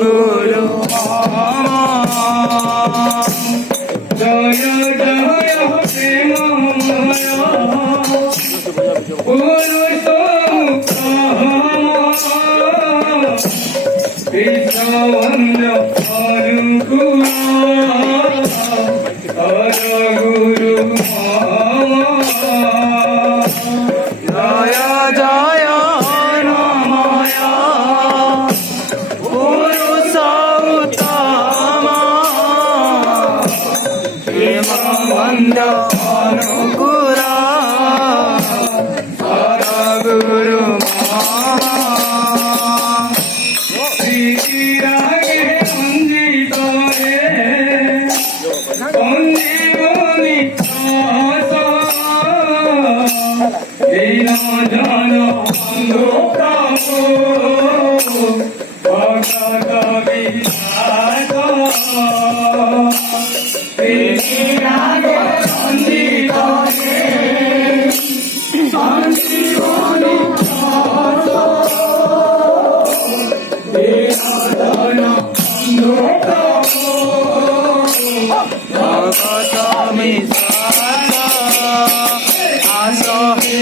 গুরু জয় জয় প্রেমময় পুরুষ বিশ্ববন্ধ অনুকূল হর গুরু জয় জয় নময় পুরুষ উত্তম প্রেমবন্ধ অনুকূল হর গুরু রাগে অঞ্জিত হে সঞ্জীবনী জন অন্ধ প্রভু ভগত বিধাত রাগে অঞ্জিত হে সঞ্জীবনী ভগত আসহে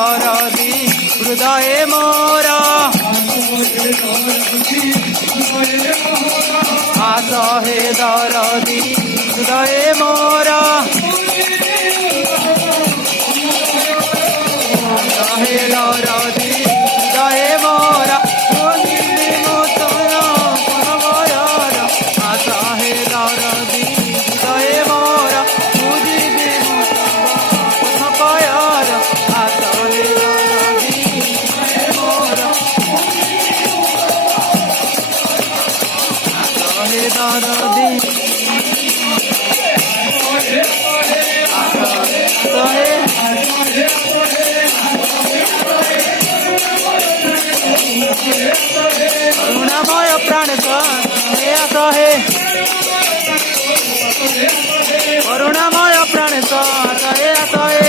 দরদি হৃদয়ে মোর আসহে দরদি হৃদয়ে মোর আসহে দরদি হৃদয়ে মোর আসহে দরদি হৃদয়ে মোর বুঝিবে ভয়র আসহে দরদি মোর আসহে দরদি করুণাময় প্রাণ সহে করুণাময় প্রাণ সহে সহে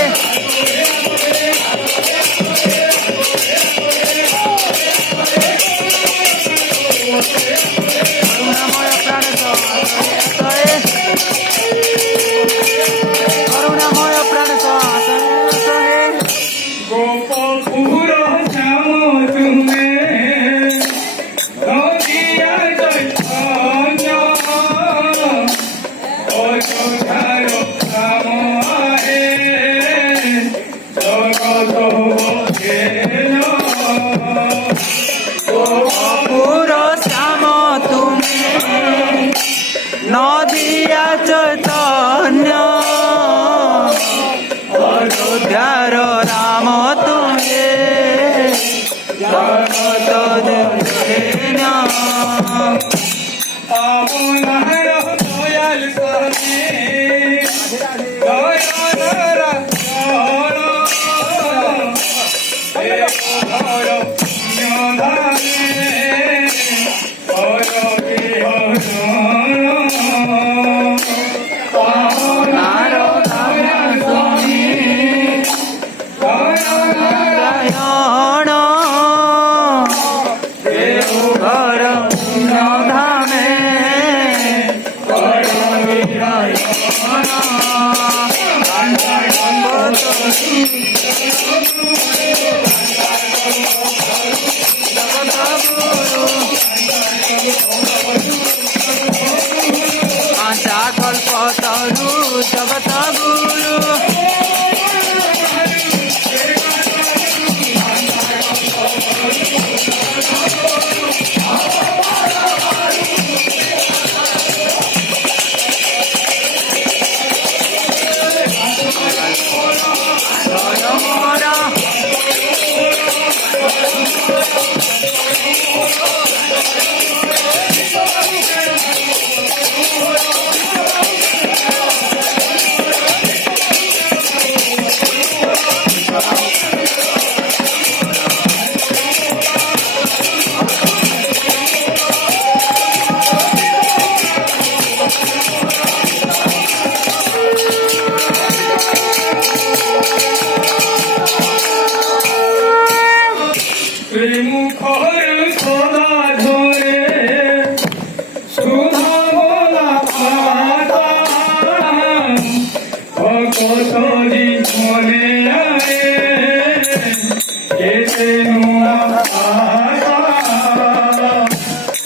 করুণাময় প্রাণ সহে করুণাময় প্রাণ সহে গোপপুর শ্যাম তুমি নদিয়া চৈতন্য অযোধ্যার রাম তুমি জগত আপনার দয়াল স্বামী দয়াল জগত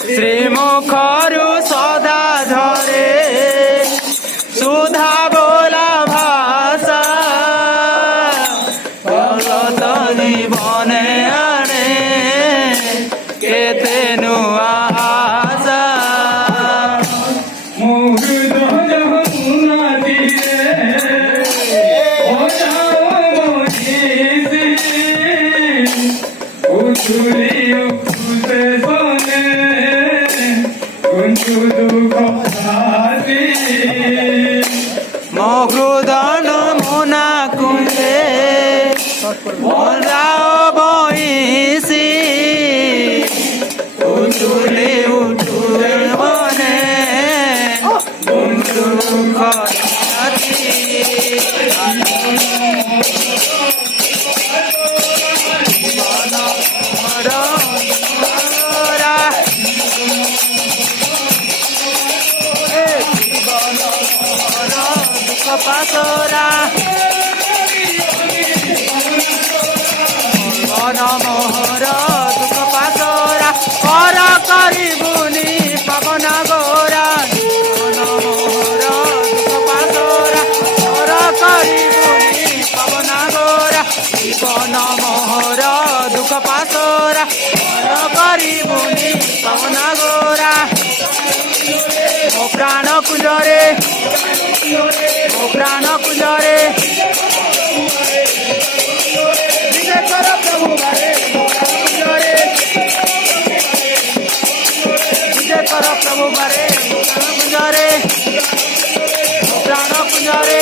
ଶ୍ରୀମୁଖରୁ ସଦା ଝରେ ସୁଧା ବୋଲା ଭାଷା ଭଗତ ଜୀବନେ ଆଣେ କେତେ ନୂଆ ଆଶା ମୋ ହୃଦୟ ଯମୁନା ତୀରେ ଓଯାଓ ବସିଛି ଉଛୁଳି ଉଠୁছে ସନେ କୁଞ୍ଚୁ ଦୁଃଖ ଭାସି ମୋ ହୃଦୟ ମୁନା କୁଞ୍ଜେ ବୋଲାଓ ବଇସି ଉଛୁଳି ଉଠୁছে মনে দুঃখ পাতরা মন মোহর দুঃখ পাতরা কর করিবুনি পবন গোরা মন মোহর দুঃখ পাতরা কর করিবুনি পবন গোরা জীবন মোহর দুঃখ পাতরা কর করিবুনি পবন গোরা ମୋ ପ୍ରାଣ କୁଞ୍ଜରେ ମୋ ପ୍ରାଣ କୁଞ୍ଜରେ ବିଜେ କର ପ୍ରଭୁ ବାରେ ମୋ ପ୍ରାଣ କୁଞ୍ଜରେ ବିଜେ କର ପ୍ରଭୁ ବାରେ ମୋ ପ୍ରାଣ କୁଞ୍ଜରେ ମୋ ପ୍ରାଣ କୁଞ୍ଜରେ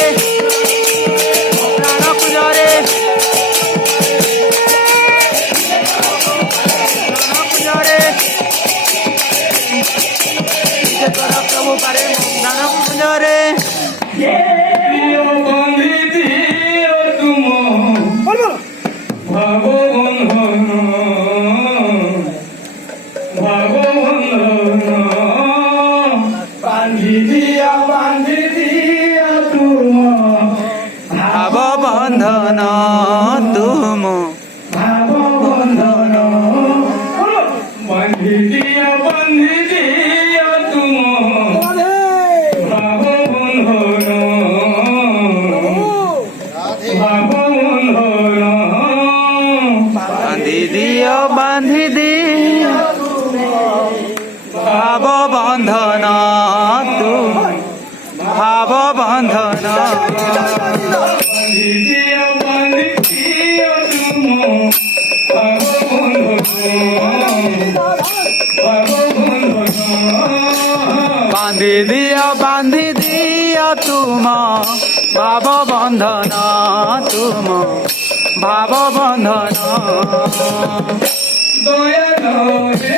ମୋ ପ୍ରାଣ କୁଞ୍ଜରେ ପ୍ରାଣ କୁଞ୍ଜରେ ପ୍ରଭୁ ପାରେ ପ୍ରାଣ କୁଞ୍ଜରେ প্রিয় বন্দিতি তুম ভাব বন্ধন বান্ধি দিয়া তুম ভাব বন্ধন তুম ভাব বন্ধন বান্ধি দিয়া তুম ভাব বন্ধন বান্ধি দিও বান্ধি দিও ভাব বন্ধন তুম ভাব বন্ধন বান্ধি দিও তুম ভাব বন্ধন তুম ভাব বন্ধন দয়াল হে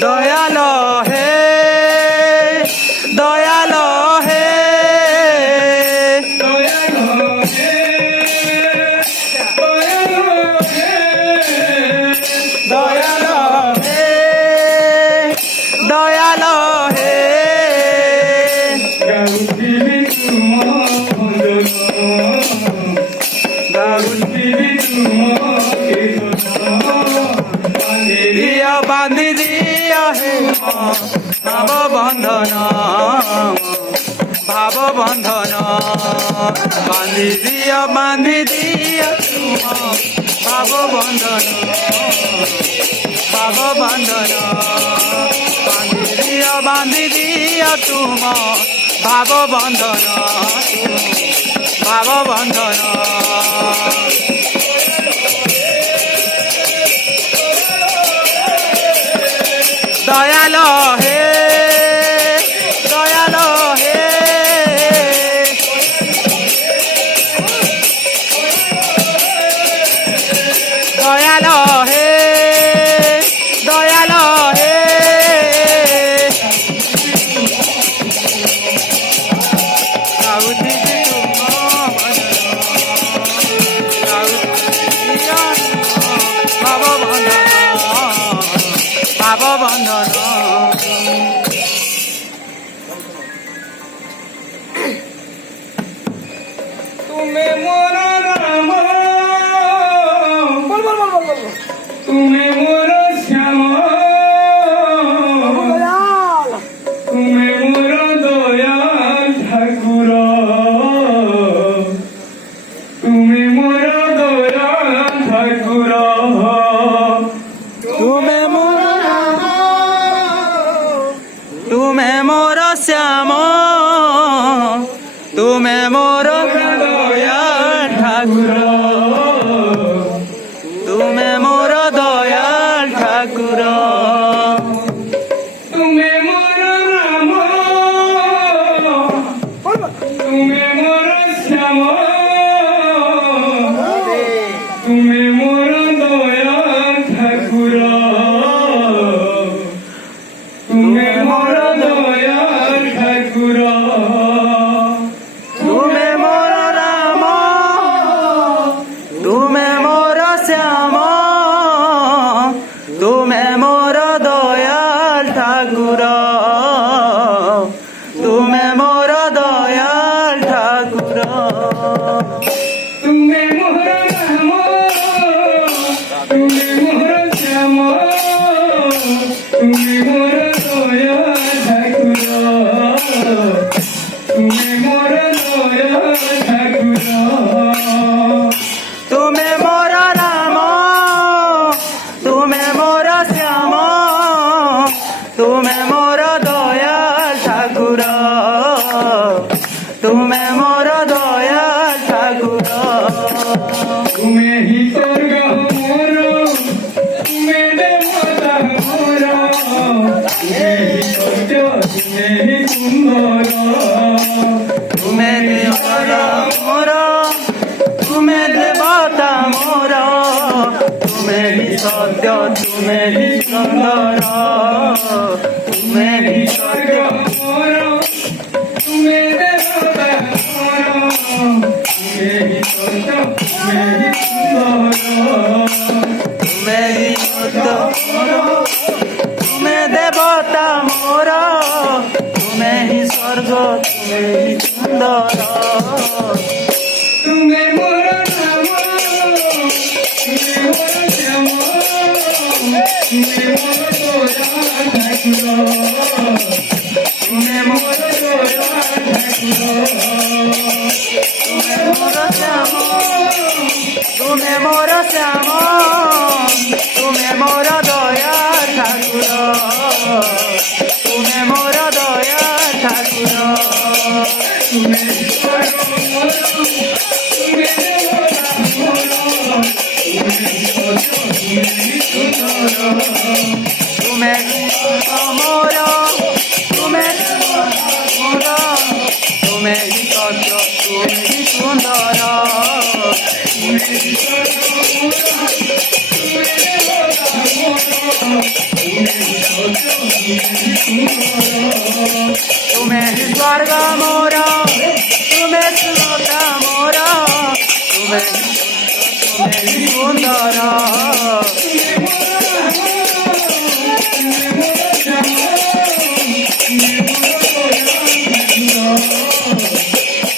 দয়াল হে দয়াল হে দয়াল হে দিও বান্ধি দিও হে ভাব বন্ধন ভাব বন্ধন বান্ধি দিও ভাব বন্ধন ভাব বন্ধন বান্ধি দিও তুম ভাব বন্ধন ভাব বন্ধন দয়াল হে দয়াল হে দয়াল হে দয়াল হে ତୁମେ ମୋର ରାମ बोल बोल बोल बोल बोल ତୁମେ ମୋର ଶ୍ୟାମ दयाल ତୁମେ ମୋର ଦୟାଲ ଠାକୁର ତୁମେ ମୋର ଦୟାଲ ଠାକୁର ତୁମେ ମୋର ରାମ ତୁମେ ମୋର ଶ୍ୟାମ ତୁମେ ମୋର ଦୟାଳ ଠାକୁର ତୁମେ ମୋର ଦୟାଳ ଠାକୁର ତୁମେ ମୋର ରାମ बोल बोल ତୁମେ ମୋର ଶ୍ୟାମ ତୁମେ ମୋର ଦୟାଳ ଠାକୁର ତୁମେ ମୋର ଦୟାଳ ଠାକୁର ତୁମେ ମୋର ରାମ ତୁମେ ମୋର ଶ୍ୟାମ ତୁମେ ମୋର ଦୟାଳ ଠାକୁର ତୁମେ ମୋର ଦୟାଳ ଠାକୁର ତୁମେ ମୋର ରାମ ତୁମେ ମୋର ଶ୍ୟାମ ତୁମେ ମୋର ଦୟାଳ ଠାକୁର ତୁମେ ମୋର ଦୟାଳ ଠାକୁର ତୁମେ ମୋର ରାମ ତୁମେ ମୋର ଶ୍ୟାମ ତୁମେ ମୋର ଦୟାଳ ଠାକୁର ତୁମେ ମୋର ଦୟାଳ ଠାକୁର ତୁମେ ହି ସ୍ୱର୍ଗ ମୋର ତୁମେ ଦେବତା ମୋର ତୁମେ ହି ସତ୍ୟ ତୁମେ ହି ସୁନ୍ଦର ତୁମେ ଦେବର ମୋର ତୁମେ ଦେବତା ମୋର ତୁମେ ହି ସତ୍ୟ ତୁମେ ହି ସୁନ୍ଦର ତୁମେ ହି ସତ୍ୟ ମୋର ତୁମେ ଦେବତା ମୋର ତୁମେ ହି ସତ୍ୟ ତୁମେ ହି ସୁନ୍ଦର ତୁମେ ହି ସତ୍ୟ ମୋର ତୁମେ ଦେବତା ମୋର ତୁମେ ହି ସ୍ୱର୍ଗ ତୁମେ ହି ସୁନ୍ଦର ତୁମେ ମୋର ରାମ ତୁମେ ମୋର ଶ୍ୟାମ ତୁମେ ମୋର ଦୟାଳ ଠାକୁର ତୁମେ ମୋର ଦୟାଳ ଠାକୁର ତୁମେ ମୋର ଶ୍ୟାମ ତୁମେ ମୋର ଶ୍ୟାମ ତୁମେ ମୋର ଦୟାଳ ଠାକୁର ତୁମେ ମୋର ଦୟାଳ ଠାକୁର ତୁମେ ସ୍ୱର୍ଗ ମୋର ତୁମେ ଦେବତା ମୋର ତୁମେ ସତ୍ୟ ତୁମେ ସୁନ୍ଦର ତୁମେ ମୋର ତୁମେ ମୋର ତୁମେ ହି ସତ୍ୟ ତୁମେ ହି ସୁନ୍ଦର ତୁମେ ହି ସ୍ୱର୍ଗ ମୋର ତୁମେ ସୁଲତା ମୋର ତୁମେ ହି ସୁନ୍ଦର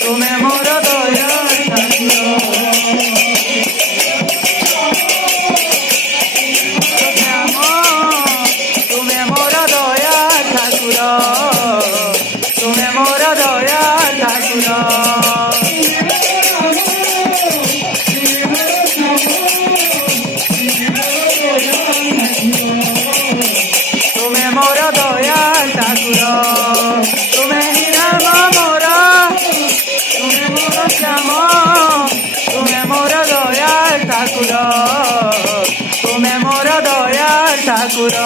ତୁମେ ମୋର ଦୟାଳ ଠାକୁର ତୁମେ ମୋର ଦୟାଳ ଠାକୁର ତୁମେ ମୋର ଦୟାଳ ଠାକୁର ତୁମେ ମୋର ଦୟାଳ ଠାକୁର ତୁମେ ହି ରାମ ମୋର ତୁମେ ମୋର ଶ୍ୟାମ ତୁମେ ମୋର ଦୟାଳ ଠାକୁର ତୁମେ ମୋର ଦୟାଳ ଠାକୁର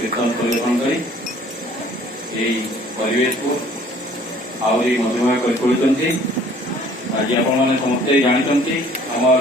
କୀର୍ତ୍ତନ ପରିବେଷଣ କରି এই ପରିବେଶକୁ ଆହୁରି ମଧୁମୟ କରି ତୋଳିଛନ୍ତି। ଆଜି ଆପଣମାନେ ସମସ୍ତେ ଜାଣିଛନ୍ତି ଆମର